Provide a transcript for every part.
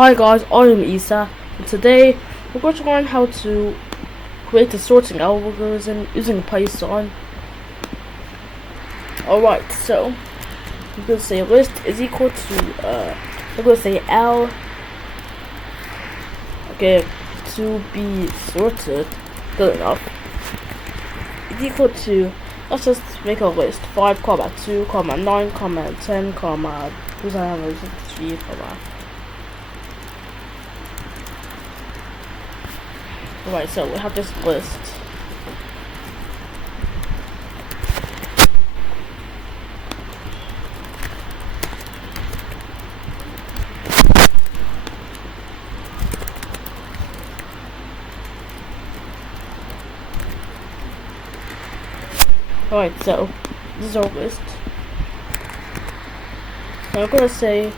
Hi guys, I am Isa, and today we're going to learn how to create a sorting algorithm using Python. Alright, so we're going to say list is equal to, we're going to say L, okay, to be sorted, good enough, is equal to, let's just make a list, 5, 2, 9, 10, 3, Alright, so we have this list. Alright, so this is our list. Now we're gonna say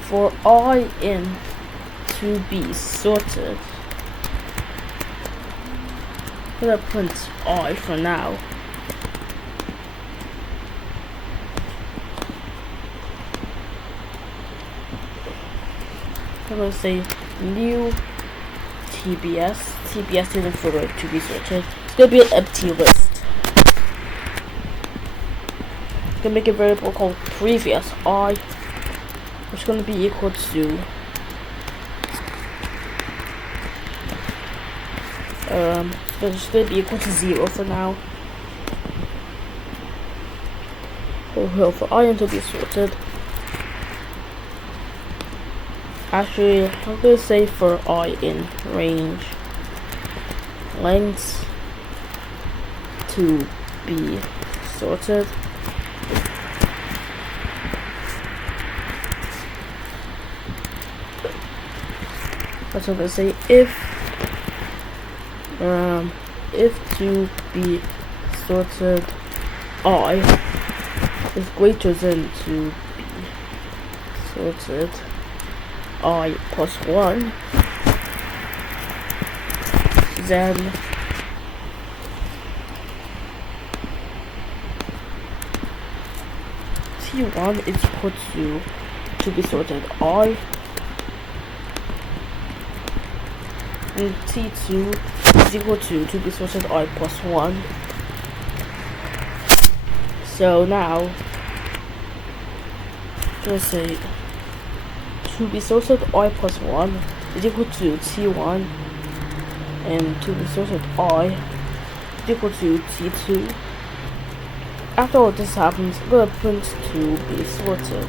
for I in to be sorted. I'm gonna print I for now. I'm gonna say new TBS. TBS isn't for to be sorted. It's gonna be an empty list. I'm gonna make a variable called previous I, which is gonna be equal to it's going to be equal to 0 for now. For I to be sorted. Actually, I'm going to say for I in range length to be sorted. That's what I'm going to say if to be sorted I is greater than to be sorted I plus 1, then T1 is equal to be sorted I, and T2 is equal to be sorted I plus 1. So now, let's say to be sorted I plus 1 is equal to T1, and to be sorted I is equal to T2. After all this happens, I'm going to print to be sorted.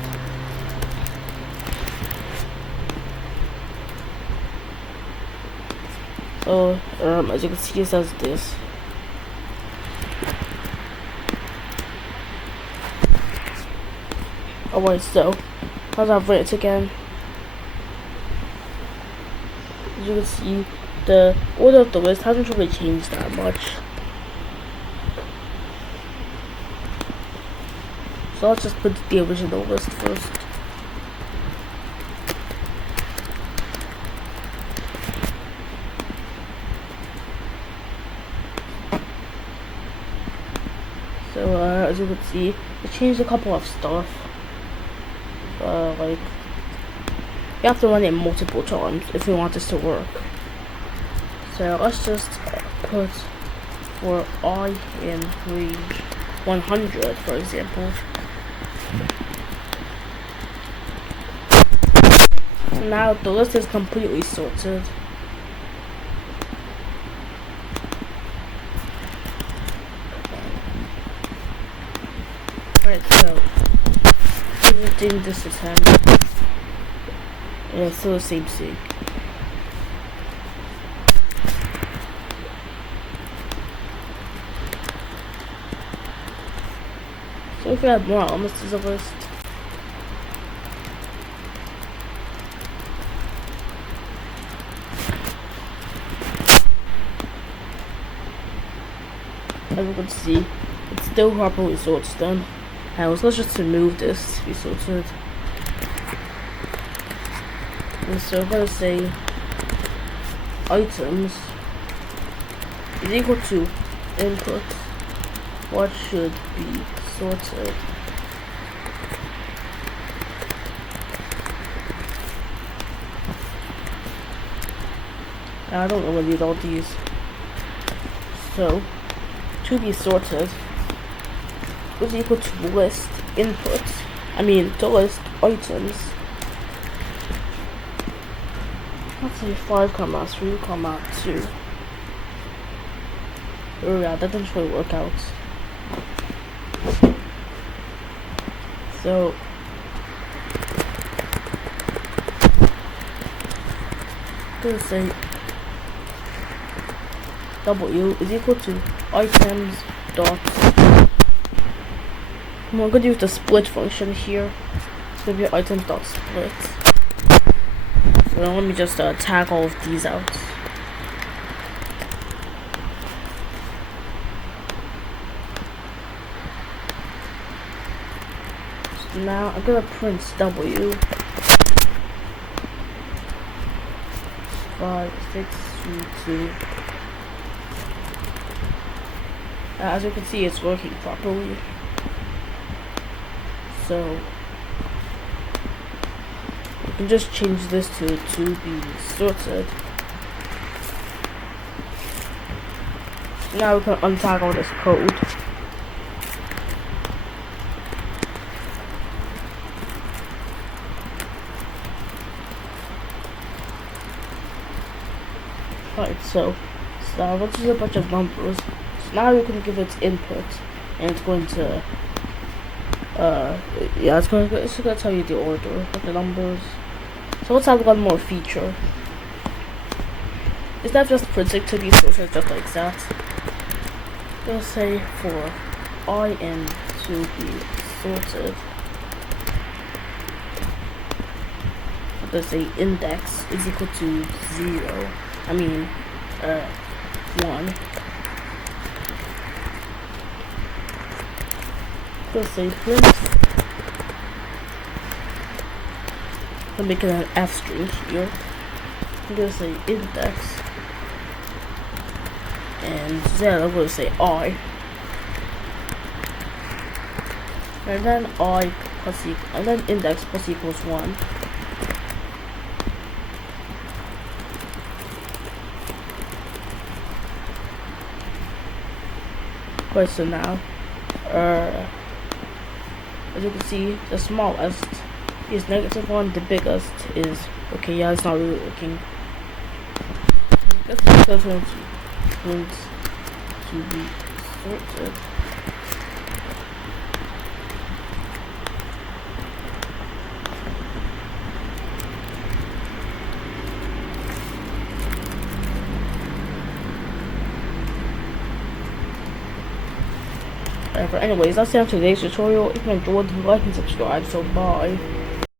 So, as you can see, it says this. Alright, so, as I've written it again, as you can see, the order of the list hasn't really changed that much. So let's just put the original list first. So, as you can see, it changed a couple of stuff. Like, you have to run it multiple times if you want this to work. So, let's just put for I in range 100, for example. So now the list is completely sorted. Alright, so doing this attempt, and it's still the same thing. So if we have more elements to the list, as you can see, it's still properly sorted done. And let's just remove this to be sorted. And so I'm going to say items is equal to input what should be sorted. I don't really need all these. So, to be sorted is equal to list inputs. To list items. Let's say 5, 3, 2. Oh yeah, that didn't really work out. So I'm gonna say W is equal to items dot. I'm gonna use the split function here. It's gonna be items dot split. So now let me just tag all of these out. So now I'm gonna print W. 5, 6, 3, 2. As you can see, it's working properly. So you can just change this to be sorted. Now we can untag all this code. Right, so now this is a bunch of numbers. So now we can give it input, and it's going to it's gonna tell you the order of the numbers. So let's have one more feature. Instead of just printing to be sorted just like that, we'll say for in to be sorted, let's say index is equal to 0. 1. Let's say print. I'm making an F string here. I'm gonna say index, and then I'm gonna say I, and then I plus equal, and then index plus equals 1. Right, so now, as you can see, the smallest is -1, the biggest is, okay, yeah, it's not really working. Let's just go to print to be sorted. But anyways, that's the end of today's tutorial. If you enjoyed, like and subscribe, so bye.